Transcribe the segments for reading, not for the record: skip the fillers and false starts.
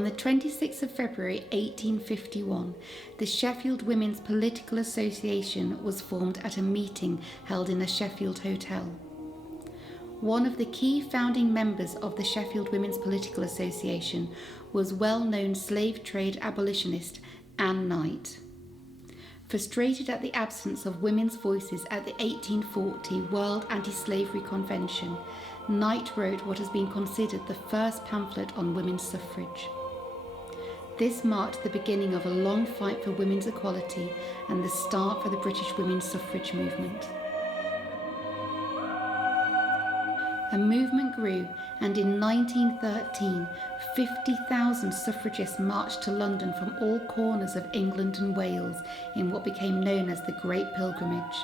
On the 26th of February 1851, the Sheffield Women's Political Association was formed at a meeting held in a Sheffield hotel. One of the key founding members of the Sheffield Women's Political Association was well-known slave trade abolitionist Anne Knight. Frustrated at the absence of women's voices at the 1840 World Anti-Slavery Convention, Knight wrote what has been considered the first pamphlet on women's suffrage. This marked the beginning of a long fight for women's equality and the start for the British women's suffrage movement. A movement grew, and in 1913, 50,000 suffragists marched to London from all corners of England and Wales in what became known as the Great Pilgrimage.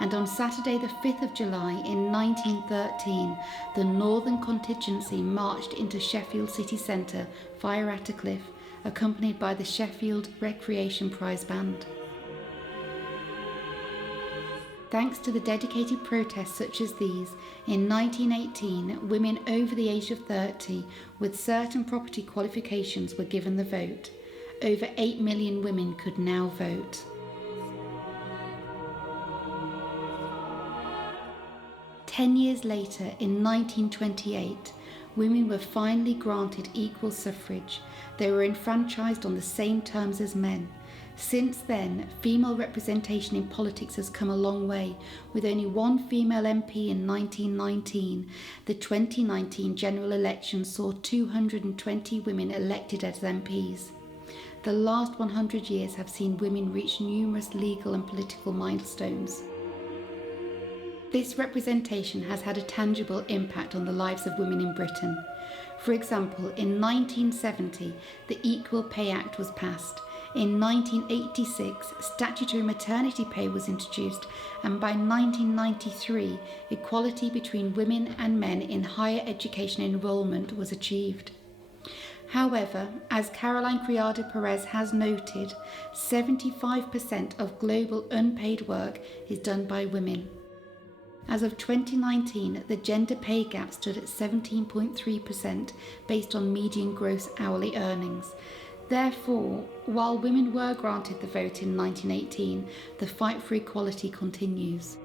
And on Saturday the 5th of July in 1913, the Northern Contingency marched into Sheffield city centre via Attercliffe, accompanied by the Sheffield Recreation Prize Band. Thanks to the dedicated protests such as these, in 1918, women over the age of 30 with certain property qualifications were given the vote. Over 8 million women could now vote. Ten years later, in 1928, women were finally granted equal suffrage. They were enfranchised on the same terms as men. Since then, female representation in politics has come a long way, with only one female MP in 1919. The 2019 general election saw 220 women elected as MPs. The last 100 years have seen women reach numerous legal and political milestones. This representation has had a tangible impact on the lives of women in Britain. For example, in 1970, the Equal Pay Act was passed. In 1986, statutory maternity pay was introduced, and by 1993, equality between women and men in higher education enrolment was achieved. However, as Caroline Criado Perez has noted, 75% of global unpaid work is done by women. As of 2019, the gender pay gap stood at 17.3% based on median gross hourly earnings. Therefore, while women were granted the vote in 1918, the fight for equality continues.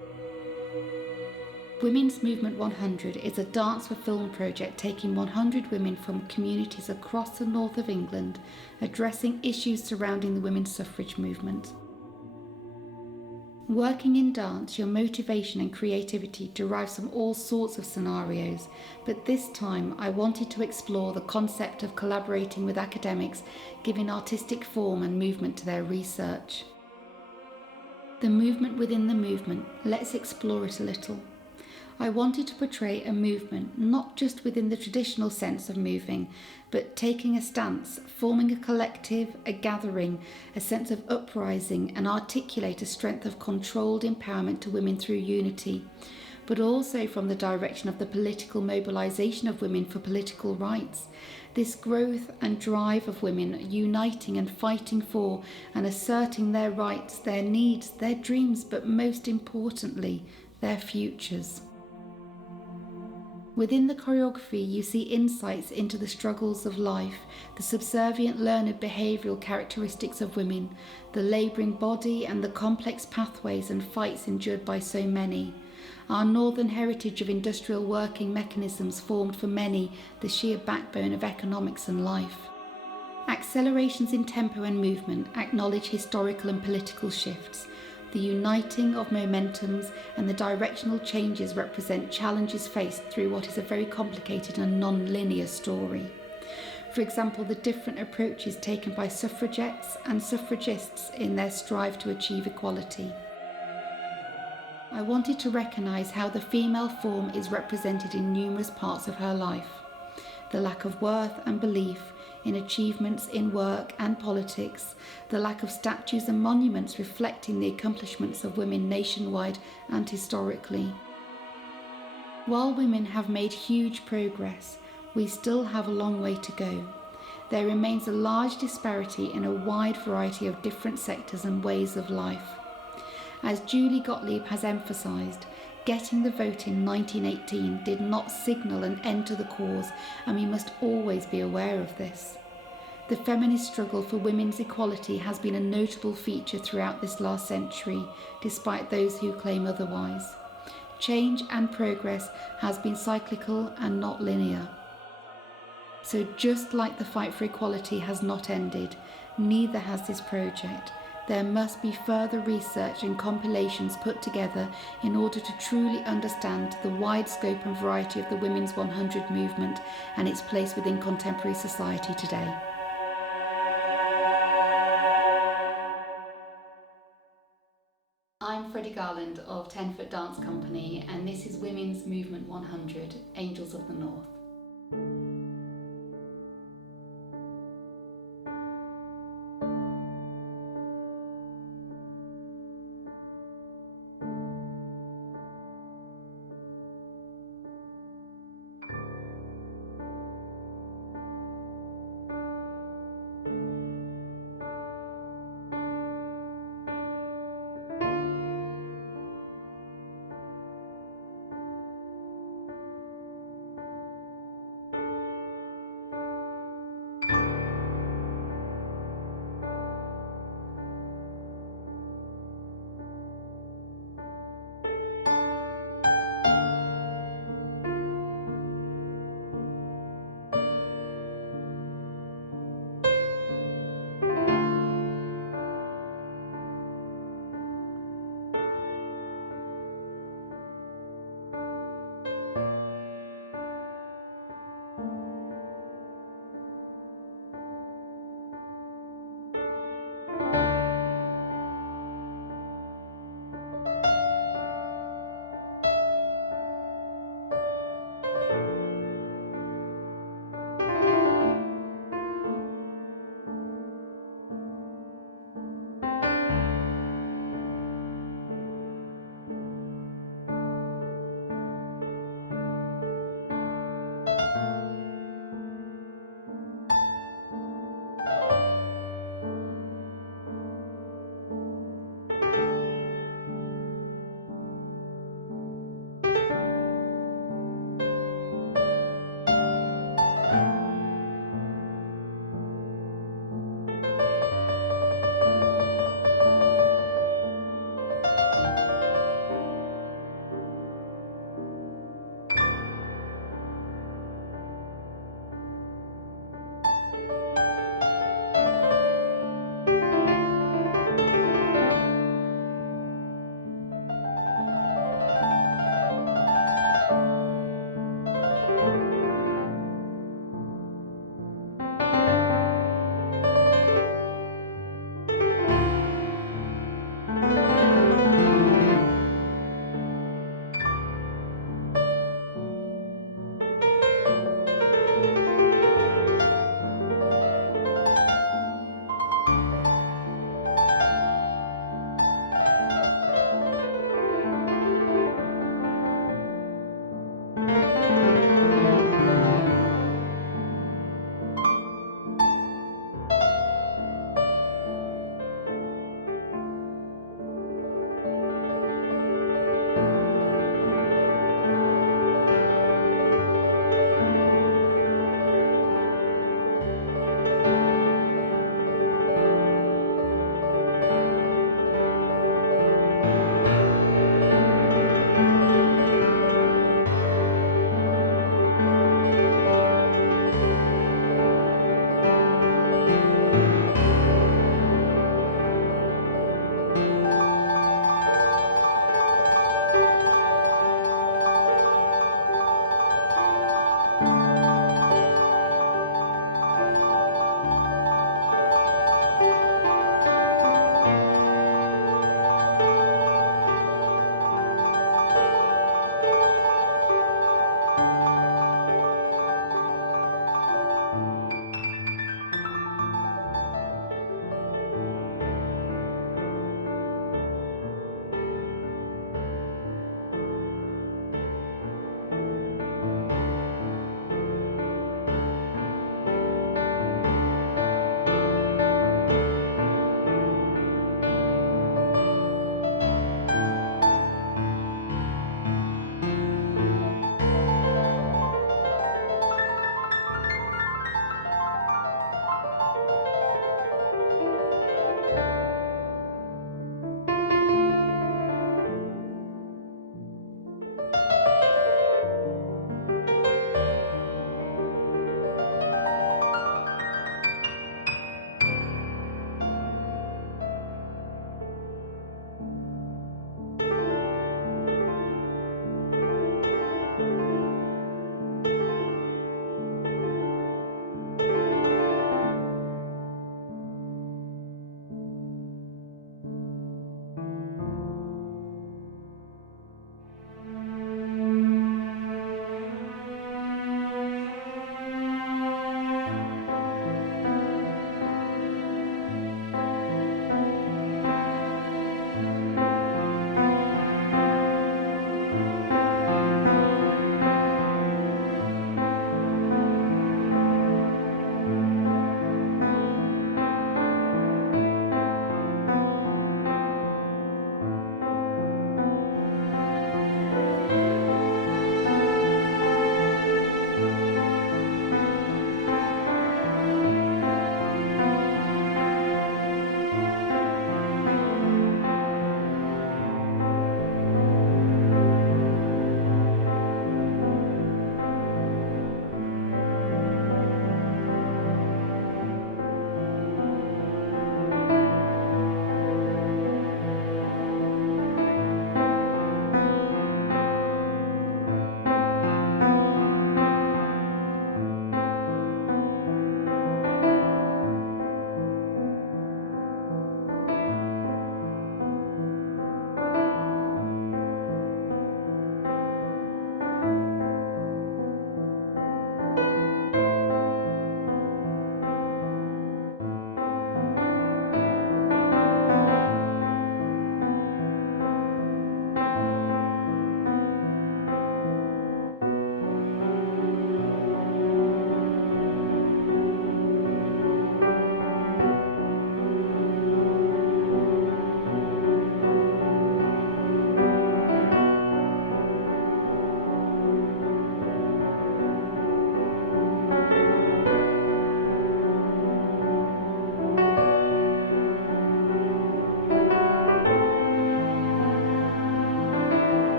Women's Movement 100 is a dance for film project taking 100 women from communities across the north of England, addressing issues surrounding the women's suffrage movement. Working in dance, your motivation and creativity derives from all sorts of scenarios, but this time I wanted to explore the concept of collaborating with academics, giving artistic form and movement to their research. The movement within the movement, let's explore it a little. I wanted to portray a movement not just within the traditional sense of moving, but taking a stance, forming a collective, a gathering, a sense of uprising, and articulate a strength of controlled empowerment to women through unity, but also from the direction of the political mobilisation of women for political rights. This growth and drive of women uniting and fighting for and asserting their rights, their needs, their dreams, but most importantly, their futures. Within the choreography, you see insights into the struggles of life, the subservient learned behavioural characteristics of women, the labouring body and the complex pathways and fights endured by so many. Our northern heritage of industrial working mechanisms formed for many the sheer backbone of economics and life. Accelerations in tempo and movement acknowledge historical and political shifts. The uniting of momentums and the directional changes represent challenges faced through what is a very complicated and non-linear story. For example, the different approaches taken by suffragettes and suffragists in their strive to achieve equality. I wanted to recognise how the female form is represented in numerous parts of her life. The lack of worth and belief in achievements in work and politics, the lack of statues and monuments reflecting the accomplishments of women nationwide and historically. While women have made huge progress, we still have a long way to go. There remains a large disparity in a wide variety of different sectors and ways of life. As Julie Gottlieb has emphasised, getting the vote in 1918 did not signal an end to the cause, and we must always be aware of this. The feminist struggle for women's equality has been a notable feature throughout this last century, despite those who claim otherwise. Change and progress has been cyclical and not linear. So just like the fight for equality has not ended, neither has this project. There must be further research and compilations put together in order to truly understand the wide scope and variety of the Women's 100 movement and its place within contemporary society today. I'm Freddie Garland of 10 Foot Dance Company, and this is Women's Movement 100, Angels of the North.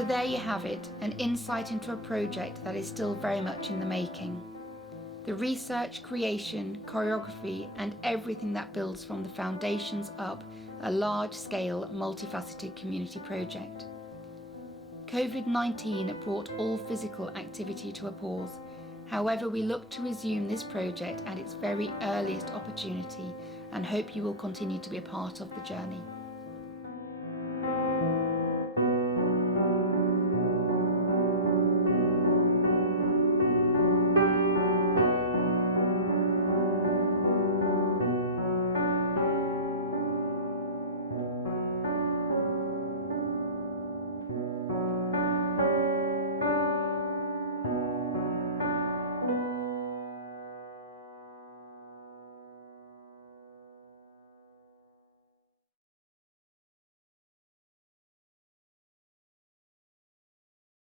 So there you have it, an insight into a project that is still very much in the making. The research, creation, choreography, and everything that builds from the foundations up a large-scale, multifaceted community project. COVID-19 brought all physical activity to a pause. However, we look to resume this project at its very earliest opportunity and hope you will continue to be a part of the journey.